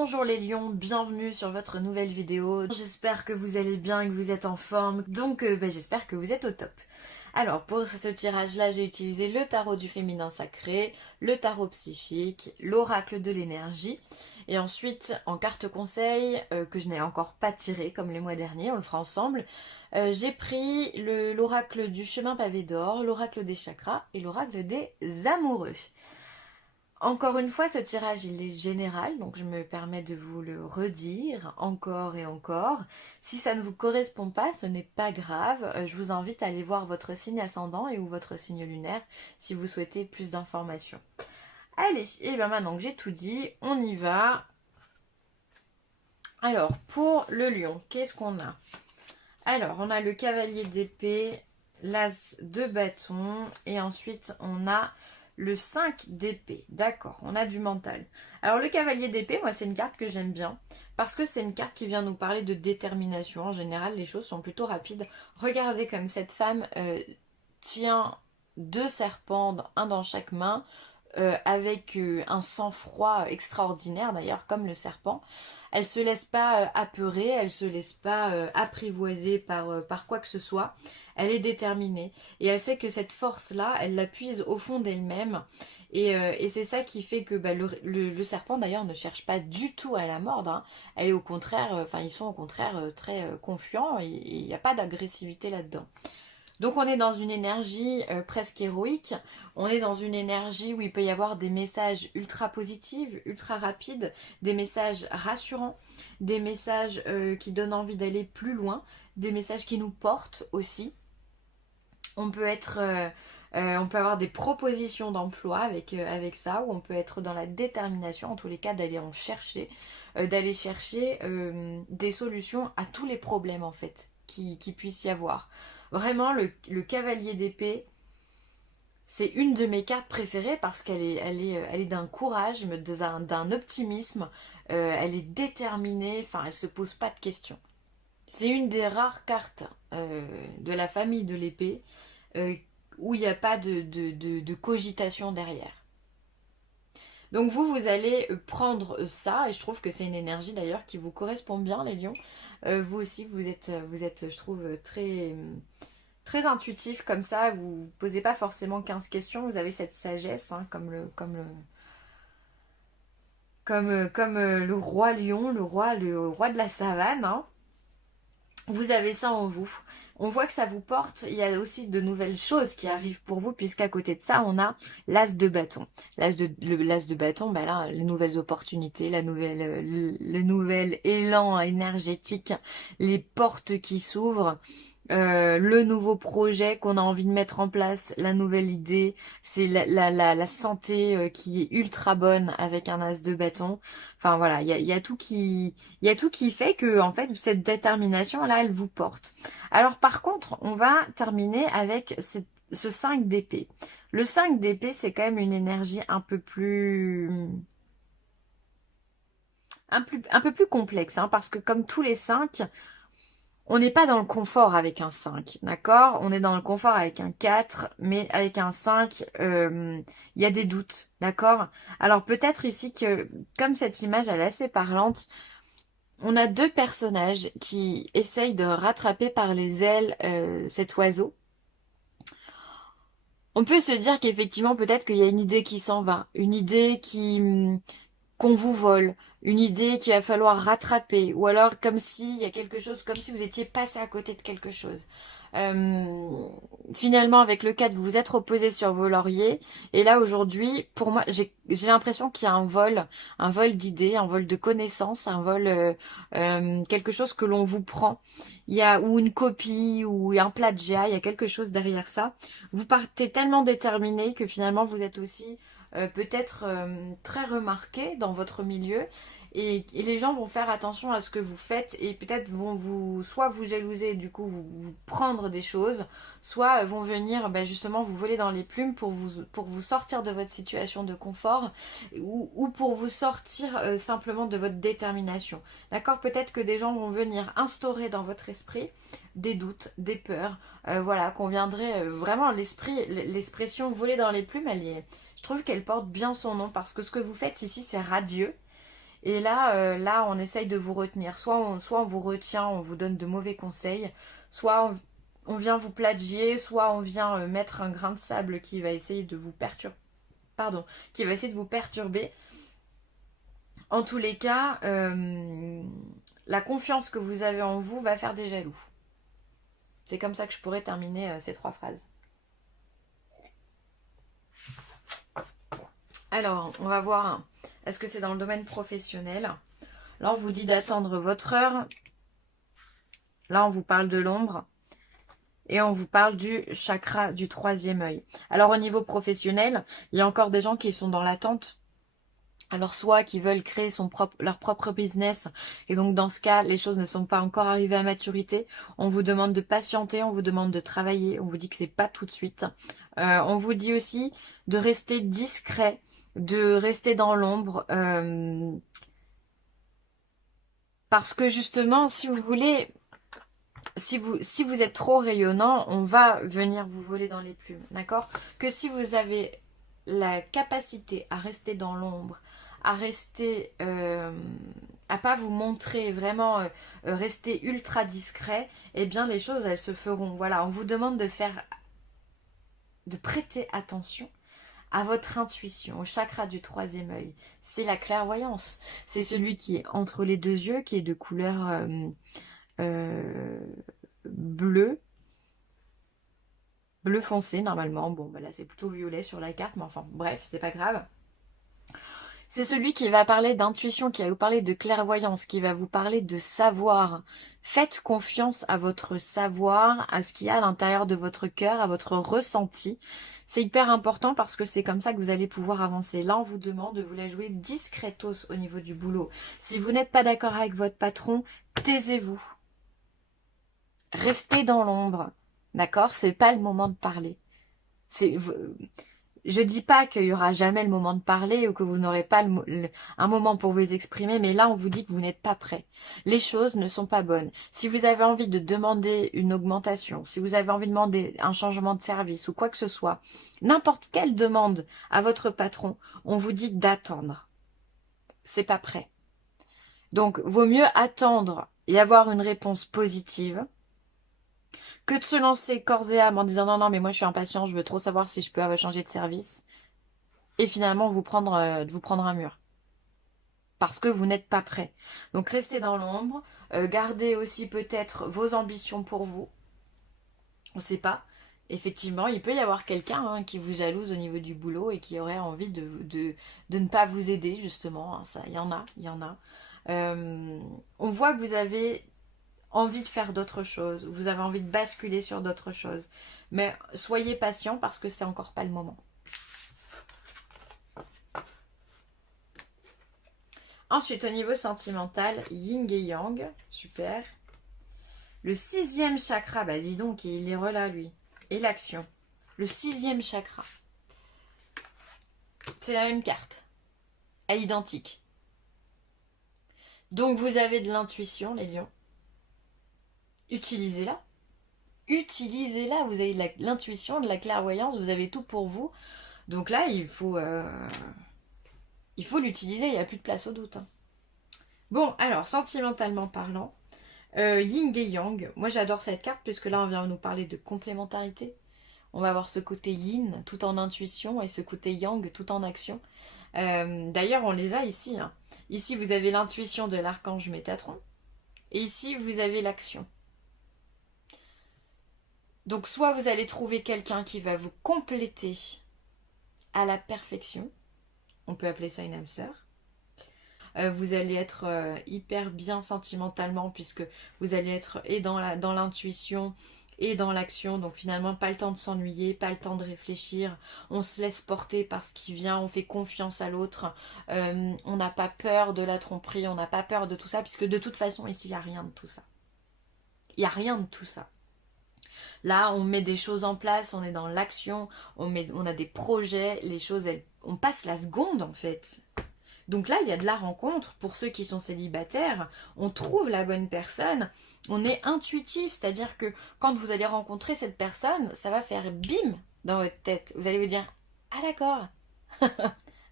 Bonjour les lions, bienvenue sur votre nouvelle vidéo. J'espère que vous allez bien et que vous êtes en forme, donc j'espère que vous êtes au top. Alors pour ce tirage là, j'ai utilisé le tarot du féminin sacré, le tarot psychique, l'oracle de l'énergie. Et ensuite en carte conseil, que je n'ai encore pas tiré comme les mois derniers, on le fera ensemble, j'ai pris l'oracle du chemin pavé d'or, l'oracle des chakras et l'oracle des amoureux. Encore une fois, ce tirage, il est général, donc je me permets de vous le redire encore et encore. Si ça ne vous correspond pas, ce n'est pas grave. Je vous invite à aller voir votre signe ascendant et ou votre signe lunaire si vous souhaitez plus d'informations. Allez, et bien maintenant que j'ai tout dit, on y va. Alors, pour le lion, qu'est-ce qu'on a? Alors, on a le cavalier d'épée, l'as de bâton, et ensuite on a le 5 d'épée. D'accord, on a du mental. Alors le cavalier d'épée, moi c'est une carte que j'aime bien, parce que c'est une carte qui vient nous parler de détermination. En général, les choses sont plutôt rapides. Regardez comme cette femme tient deux serpents, un dans chaque main, avec un sang-froid extraordinaire d'ailleurs, comme le serpent. Elle se laisse pas apeurer, elle se laisse pas apprivoiser par quoi que ce soit. Elle est déterminée et elle sait que cette force-là, elle la puise au fond d'elle-même. Et c'est ça qui fait que le serpent d'ailleurs ne cherche pas du tout à la mordre, hein. Elle est au contraire, ils sont au contraire très confiants et il n'y a pas d'agressivité là-dedans. Donc on est dans une énergie presque héroïque, on est dans une énergie où il peut y avoir des messages ultra positifs, ultra rapides, des messages rassurants, des messages qui donnent envie d'aller plus loin, des messages qui nous portent aussi. On peut avoir des propositions d'emploi avec ça, ou on peut être dans la détermination, en tous les cas, d'aller en chercher, d'aller chercher des solutions à tous les problèmes en fait qui puisse y avoir. Vraiment, le cavalier d'épée, c'est une de mes cartes préférées parce qu'elle est d'un courage, d'un optimisme. Elle est déterminée, enfin, elle se pose pas de questions. C'est une des rares cartes de la famille de l'épée où il n'y a pas de cogitation derrière. Donc vous allez prendre ça, et je trouve que c'est une énergie d'ailleurs qui vous correspond bien les lions. Vous aussi, vous êtes, je trouve, très intuitif comme ça. Vous ne posez pas forcément 15 questions, vous avez cette sagesse, hein, comme le roi lion, le roi de la savane, hein. Vous avez ça en vous. On voit que ça vous porte. Il y a aussi de nouvelles choses qui arrivent pour vous, puisqu'à côté de ça, on a l'as de bâton. L'as de bâton, là, les nouvelles opportunités, le nouvel élan énergétique, les portes qui s'ouvrent. Le nouveau projet qu'on a envie de mettre en place, la nouvelle idée, c'est la santé qui est ultra bonne avec un as de bâton. Enfin voilà, il y a tout qui fait que en fait cette détermination là, elle vous porte. Alors par contre, on va terminer avec ce 5 d'épée. Le 5 d'épée, c'est quand même une énergie un peu plus complexe, hein, parce que comme tous les 5, on n'est pas dans le confort avec un 5, d'accord? On est dans le confort avec un 4, mais avec un 5, il y a des doutes, d'accord? Alors peut-être ici que, comme cette image elle est assez parlante, on a deux personnages qui essayent de rattraper par les ailes cet oiseau. On peut se dire qu'effectivement peut-être qu'il y a une idée qui s'en va, une idée qu'on vous vole, une idée qu'il va falloir rattraper, ou alors comme s'il y a quelque chose, comme si vous étiez passé à côté de quelque chose. Finalement, avec le 4, vous vous êtes reposé sur vos lauriers, et là aujourd'hui, pour moi, j'ai l'impression qu'il y a un vol d'idées, un vol de connaissances, un vol, quelque chose que l'on vous prend. Il y a ou une copie, ou un plagiat, il y a quelque chose derrière ça. Vous partez tellement déterminé que finalement vous êtes aussi peut-être très remarqué dans votre milieu, et les gens vont faire attention à ce que vous faites et peut-être vont soit vous jalouser, du coup vous prendre des choses, soit vont venir justement vous voler dans les plumes pour vous sortir de votre situation de confort, ou pour vous sortir simplement de votre détermination. D'accord? Peut-être que des gens vont venir instaurer dans votre esprit des doutes, des peurs, voilà, qu'on viendrait vraiment l'expression voler dans les plumes, je trouve qu'elle porte bien son nom, parce que ce que vous faites ici, c'est radieux. Et là, là, on essaye de vous retenir. Soit on vous retient, on vous donne de mauvais conseils, soit on vient vous plagier, soit on vient mettre un grain de sable qui va essayer de vous perturber. Pardon, qui va essayer de vous perturber. En tous les cas, la confiance que vous avez en vous va faire des jaloux. C'est comme ça que je pourrais terminer ces 3 phrases. Alors, on va voir, est-ce que c'est dans le domaine professionnel? Là, on vous dit d'attendre votre heure. Là, on vous parle de l'ombre. Et on vous parle du chakra du 3e œil. Alors, au niveau professionnel, il y a encore des gens qui sont dans l'attente. Alors, soit qui veulent créer leur propre business. Et donc, dans ce cas, les choses ne sont pas encore arrivées à maturité. On vous demande de patienter, on vous demande de travailler. On vous dit que c'est pas tout de suite. On vous dit aussi de rester discret, de rester dans l'ombre. Parce que justement, si vous voulez, si vous êtes trop rayonnant, on va venir vous voler dans les plumes. D'accord? Que si vous avez la capacité à rester dans l'ombre, à rester, à pas vous montrer vraiment, rester ultra discret, eh bien les choses elles se feront. Voilà, on vous demande de prêter attention à votre intuition, au chakra du 3e œil. C'est la clairvoyance. C'est celui qui est entre les 2 yeux, qui est de couleur bleu foncé normalement. Bon, bah là c'est plutôt violet sur la carte, mais enfin bref, c'est pas grave. C'est celui qui va parler d'intuition, qui va vous parler de clairvoyance, qui va vous parler de savoir. Faites confiance à votre savoir, à ce qu'il y a à l'intérieur de votre cœur, à votre ressenti. C'est hyper important parce que c'est comme ça que vous allez pouvoir avancer. Là, on vous demande de vous la jouer discretos au niveau du boulot. Si vous n'êtes pas d'accord avec votre patron, taisez-vous. Restez dans l'ombre. D'accord? C'est pas le moment de parler. Je dis pas qu'il y aura jamais le moment de parler ou que vous n'aurez pas un moment pour vous exprimer, mais là on vous dit que vous n'êtes pas prêt. Les choses ne sont pas bonnes. Si vous avez envie de demander une augmentation, si vous avez envie de demander un changement de service ou quoi que ce soit, n'importe quelle demande à votre patron, on vous dit d'attendre. C'est pas prêt. Donc vaut mieux attendre et avoir une réponse positive que de se lancer corps et âme en disant non, mais moi je suis impatient, je veux trop savoir si je peux changer de service. Et finalement vous prendre un mur. Parce que vous n'êtes pas prêt. Donc restez dans l'ombre. Gardez aussi peut-être vos ambitions pour vous. On ne sait pas. Effectivement, il peut y avoir quelqu'un qui vous jalouse au niveau du boulot et qui aurait envie de ne pas vous aider, justement. Ça, il y en a, il y en a. On voit que vous avez envie de faire d'autres choses, vous avez envie de basculer sur d'autres choses. Mais soyez patient parce que c'est encore pas le moment. Ensuite, au niveau sentimental, yin et yang, super. Le 6e chakra, bah dis donc, il est relâ lui. Et l'action. Le 6e chakra. C'est la même carte. Elle est identique. Donc vous avez de l'intuition, les lions. Utilisez-la. Utilisez-la. Vous avez de l'intuition, de la clairvoyance, vous avez tout pour vous. Donc là, il faut l'utiliser, il n'y a plus de place au doute. Bon, alors, sentimentalement parlant, yin et yang, moi j'adore cette carte puisque là on vient nous parler de complémentarité. On va avoir ce côté yin tout en intuition et ce côté yang tout en action. D'ailleurs, on les a ici. Ici, vous avez l'intuition de l'archange Métatron. Et ici, vous avez l'action. Donc, soit vous allez trouver quelqu'un qui va vous compléter à la perfection. On peut appeler ça une âme sœur. Vous allez être hyper bien sentimentalement puisque vous allez être et dans l'intuition et dans l'action. Donc finalement, pas le temps de s'ennuyer, pas le temps de réfléchir. On se laisse porter par ce qui vient, on fait confiance à l'autre. On n'a pas peur de la tromperie, on n'a pas peur de tout ça puisque de toute façon, ici, il n'y a rien de tout ça. Il n'y a rien de tout ça. Là, on met des choses en place, on est dans l'action, on a des projets, les choses, on passe la seconde en fait. Donc là, il y a de la rencontre. Pour ceux qui sont célibataires, on trouve la bonne personne. On est intuitif, c'est-à-dire que quand vous allez rencontrer cette personne, ça va faire bim dans votre tête. Vous allez vous dire « Ah d'accord,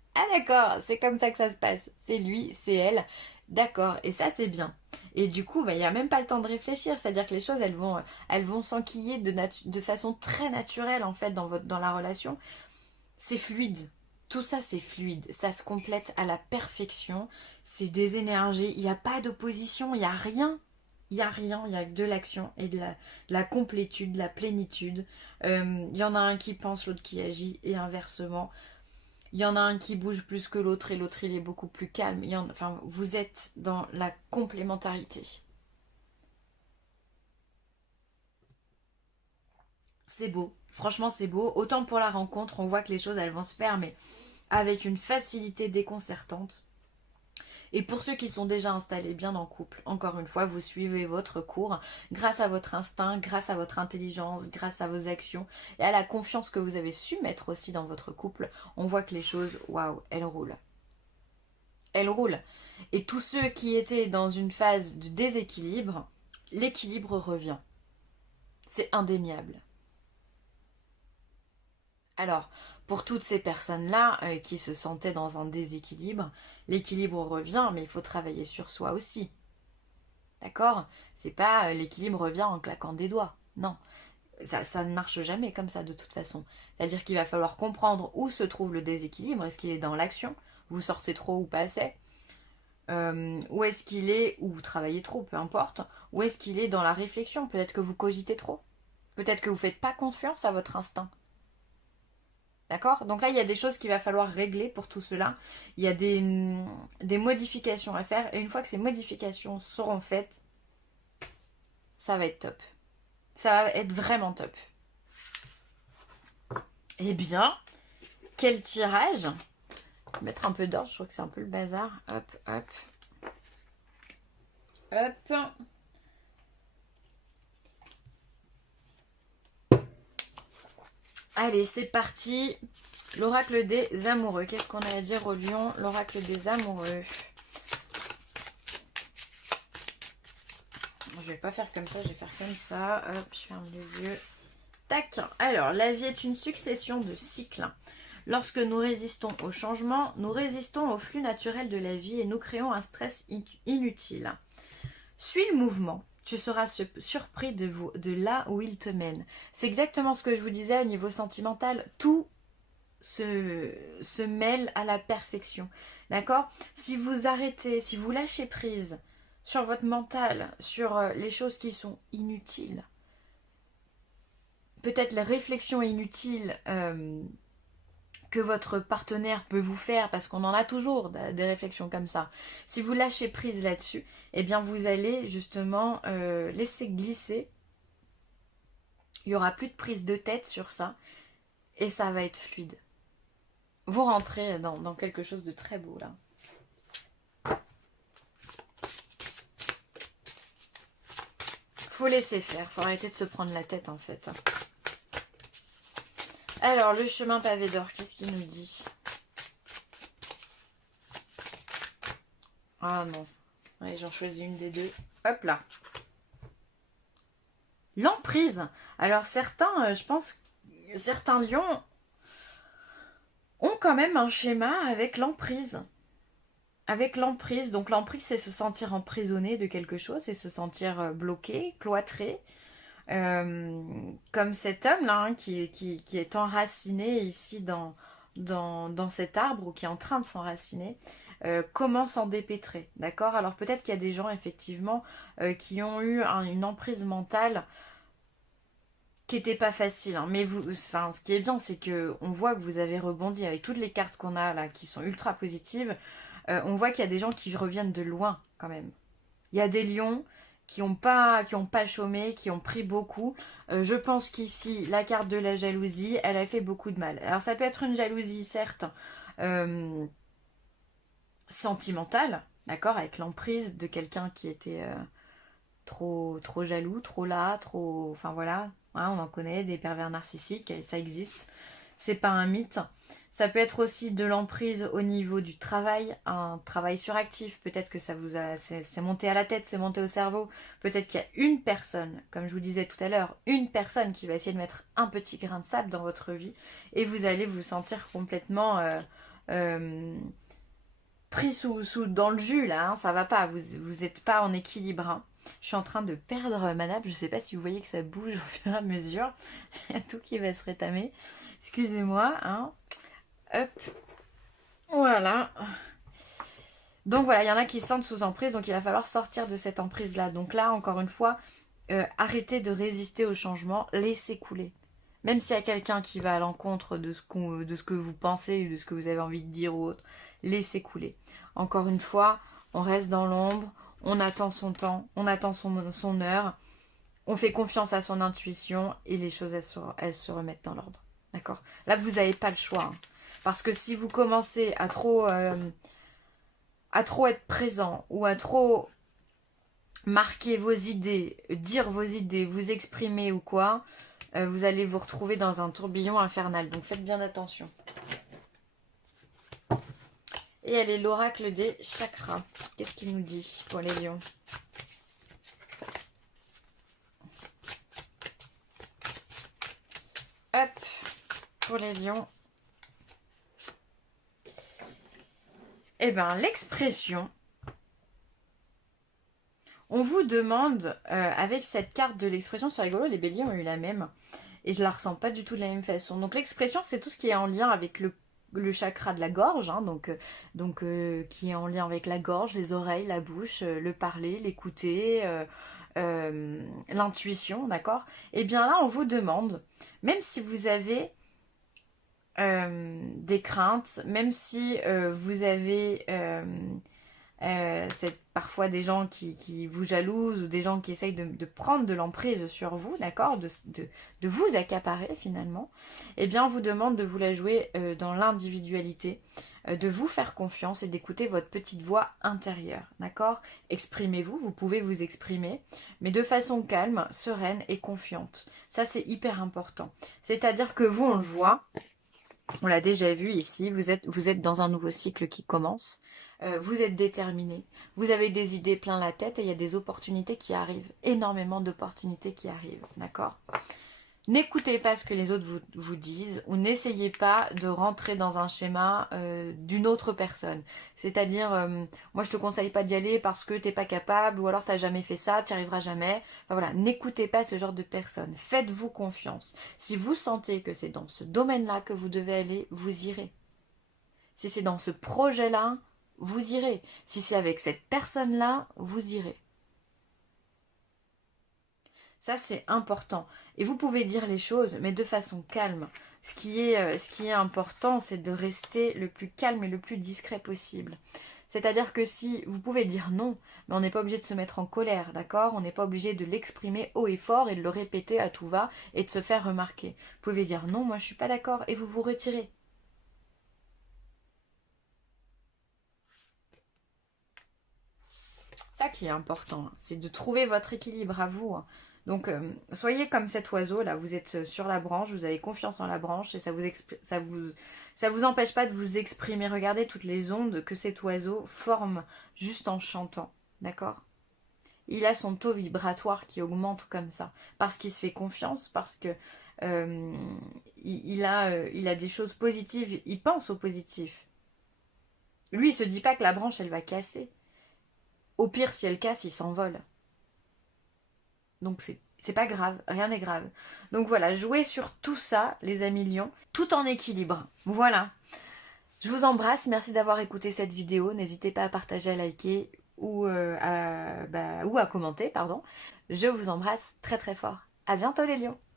Ah d'accord, c'est comme ça que ça se passe. C'est lui, c'est elle. D'accord, et ça c'est bien. Et du coup, bah, il n'y a même pas le temps de réfléchir, c'est-à-dire que les choses, elles vont s'enquiller de façon très naturelle en fait dans la relation. C'est fluide. Tout ça c'est fluide, ça se complète à la perfection. C'est des énergies, il n'y a pas d'opposition, il n'y a rien. Il n'y a rien, il y a que de l'action et de la complétude, de la plénitude. Il y en a un qui pense, l'autre qui agit, et inversement. Il y en a un qui bouge plus que l'autre et l'autre il est beaucoup plus calme. Enfin, vous êtes dans la complémentarité. C'est beau. Franchement, c'est beau. Autant pour la rencontre, on voit que les choses elles vont se faire, mais avec une facilité déconcertante. Et pour ceux qui sont déjà installés bien en couple, encore une fois, vous suivez votre cours grâce à votre instinct, grâce à votre intelligence, grâce à vos actions et à la confiance que vous avez su mettre aussi dans votre couple. On voit que les choses, waouh, elles roulent. Elles roulent. Et tous ceux qui étaient dans une phase de déséquilibre, l'équilibre revient. C'est indéniable. Alors, pour toutes ces personnes-là qui se sentaient dans un déséquilibre, l'équilibre revient, mais il faut travailler sur soi aussi. D'accord? C'est pas l'équilibre revient en claquant des doigts. Non, ça ne marche jamais comme ça de toute façon. C'est-à-dire qu'il va falloir comprendre où se trouve le déséquilibre. Est-ce qu'il est dans l'action? Vous sortez trop ou pas assez? Où est-ce qu'il est, ou vous travaillez trop, peu importe, où est-ce qu'il est dans la réflexion? Peut-être que vous cogitez trop. Peut-être que vous ne faites pas confiance à votre instinct. D'accord? Donc là, il y a des choses qu'il va falloir régler pour tout cela. Il y a des modifications à faire. Et une fois que ces modifications seront faites, ça va être top. Ça va être vraiment top. Eh bien, quel tirage! Mettre un peu d'ordre, je trouve que c'est un peu le bazar. Hop, hop. Hop. Allez, c'est parti. L'oracle des amoureux. Qu'est-ce qu'on a à dire au lion? L'oracle des amoureux. Je vais pas faire comme ça, je vais faire comme ça. Hop, je ferme les yeux. Tac. Alors, la vie est une succession de cycles. Lorsque nous résistons au changement, nous résistons au flux naturel de la vie et nous créons un stress inutile. Suis le mouvement. Tu seras surpris de là où il te mène. C'est exactement ce que je vous disais au niveau sentimental. Tout se mêle à la perfection. D'accord? Si vous arrêtez, si vous lâchez prise sur votre mental, sur les choses qui sont inutiles, peut-être les réflexions inutiles que votre partenaire peut vous faire, parce qu'on en a toujours des réflexions comme ça. Si vous lâchez prise là-dessus, eh bien vous allez justement laisser glisser. Il n'y aura plus de prise de tête sur ça et ça va être fluide. Vous rentrez dans quelque chose de très beau là. Faut laisser faire, faut arrêter de se prendre la tête en fait. Alors, le chemin pavé d'or, qu'est-ce qu'il nous dit? Ah non. Allez, j'en choisis une des deux. Hop là. L'emprise. Alors, certains, je pense, certains lions ont quand même un schéma avec l'emprise. Avec l'emprise. Donc, l'emprise, c'est se sentir emprisonné de quelque chose, c'est se sentir bloqué, cloîtré. Comme cet homme là qui est enraciné ici dans cet arbre ou qui est en train de s'enraciner, comment s'en dépêtrer, d'accord? Alors peut-être qu'il y a des gens effectivement qui ont eu une emprise mentale qui n'était pas facile, hein. Mais vous, enfin, ce qui est bien, c'est que on voit que vous avez rebondi avec toutes les cartes qu'on a là qui sont ultra positives. On voit qu'il y a des gens qui reviennent de loin quand même. Il y a des lions qui n'ont pas chômé, qui ont pris beaucoup. Je pense qu'ici, la carte de la jalousie, elle a fait beaucoup de mal. Alors ça peut être une jalousie, certes, euh, sentimentale, d'accord, avec l'emprise de quelqu'un qui était trop jaloux, trop là, trop... Enfin voilà, hein, on en connaît, des pervers narcissiques, ça existe. C'est pas un mythe. Ça peut être aussi de l'emprise au niveau du travail, un travail suractif. Peut-être que ça vous a, c'est monté à la tête, c'est monté au cerveau. Peut-être qu'il y a une personne, comme je vous disais tout à l'heure, une personne qui va essayer de mettre un petit grain de sable dans votre vie et vous allez vous sentir complètement pris dans le jus là, hein, ça va pas, vous êtes pas en équilibre. Hein. Je suis en train de perdre ma nappe, je sais pas si vous voyez que ça bouge au fur et à mesure. Il y a tout qui va se rétamer. Excusez-moi, hein. Hop. Voilà. Donc voilà, il y en a qui se sentent sous emprise, donc il va falloir sortir de cette emprise-là. Donc là, encore une fois, arrêtez de résister au changement, laissez couler. Même s'il y a quelqu'un qui va à l'encontre de ce que vous pensez ou de ce que vous avez envie de dire ou autre, laissez couler. Encore une fois, on reste dans l'ombre, on attend son temps, on attend son heure, on fait confiance à son intuition et les choses, elles se remettent dans l'ordre. D'accord? Là, vous n'avez pas le choix. Hein. Parce que si vous commencez à trop être présent ou à trop marquer vos idées, dire vos idées, vous exprimer ou quoi, vous allez vous retrouver dans un tourbillon infernal. Donc faites bien attention. Et elle est l'oracle des chakras. Qu'est-ce qu'il nous dit pour les lions? Hop, pour les lions. Eh bien, l'expression, on vous demande, avec cette carte de l'expression, c'est rigolo, les béliers ont eu la même, et je la ressens pas du tout de la même façon. Donc l'expression, c'est tout ce qui est en lien avec le chakra de la gorge, hein, qui est en lien avec la gorge, les oreilles, la bouche, le parler, l'écouter, l'intuition, d'accord? Et bien là, on vous demande, même si vous avez des craintes, même si vous avez parfois des gens qui vous jalousent ou des gens qui essayent de prendre de l'emprise sur vous, d'accord, de vous accaparer finalement, eh bien on vous demande de vous la jouer dans l'individualité, de vous faire confiance et d'écouter votre petite voix intérieure, d'accord? Exprimez-vous, vous pouvez vous exprimer, mais de façon calme, sereine et confiante. Ça c'est hyper important. C'est-à-dire que vous, on le voit, on l'a déjà vu ici, vous êtes dans un nouveau cycle qui commence, vous êtes déterminé, vous avez des idées plein la tête et il y a des opportunités qui arrivent, énormément d'opportunités qui arrivent, d'accord? N'écoutez pas ce que les autres vous disent ou n'essayez pas de rentrer dans un schéma d'une autre personne. C'est-à-dire, moi je te conseille pas d'y aller parce que t'es pas capable ou alors t'as jamais fait ça, tu n'y arriveras jamais. Enfin voilà, n'écoutez pas ce genre de personnes. Faites-vous confiance. Si vous sentez que c'est dans ce domaine-là que vous devez aller, vous irez. Si c'est dans ce projet-là, vous irez. Si c'est avec cette personne-là, vous irez. Ça, c'est important. Et vous pouvez dire les choses, mais de façon calme. Ce qui est important, c'est de rester le plus calme et le plus discret possible. C'est-à-dire que si vous pouvez dire non, mais on n'est pas obligé de se mettre en colère, d'accord? On n'est pas obligé de l'exprimer haut et fort et de le répéter à tout va et de se faire remarquer. Vous pouvez dire non, moi je suis pas d'accord et vous vous retirez. Ça qui est important, c'est de trouver votre équilibre à vous. Donc, soyez comme cet oiseau là, vous êtes sur la branche, vous avez confiance en la branche et ça vous empêche pas de vous exprimer. Regardez toutes les ondes que cet oiseau forme juste en chantant, d'accord? Il a son taux vibratoire qui augmente comme ça, parce qu'il se fait confiance, parce que il a des choses positives, il pense au positif. Lui, il se dit pas que la branche, elle va casser. Au pire, si elle casse, il s'envole. Donc c'est pas grave, rien n'est grave. Donc voilà, jouez sur tout ça, les amis lions, tout en équilibre. Voilà. Je vous embrasse, merci d'avoir écouté cette vidéo. N'hésitez pas à partager, à liker ou à commenter, pardon. Je vous embrasse très très fort. À bientôt les lions.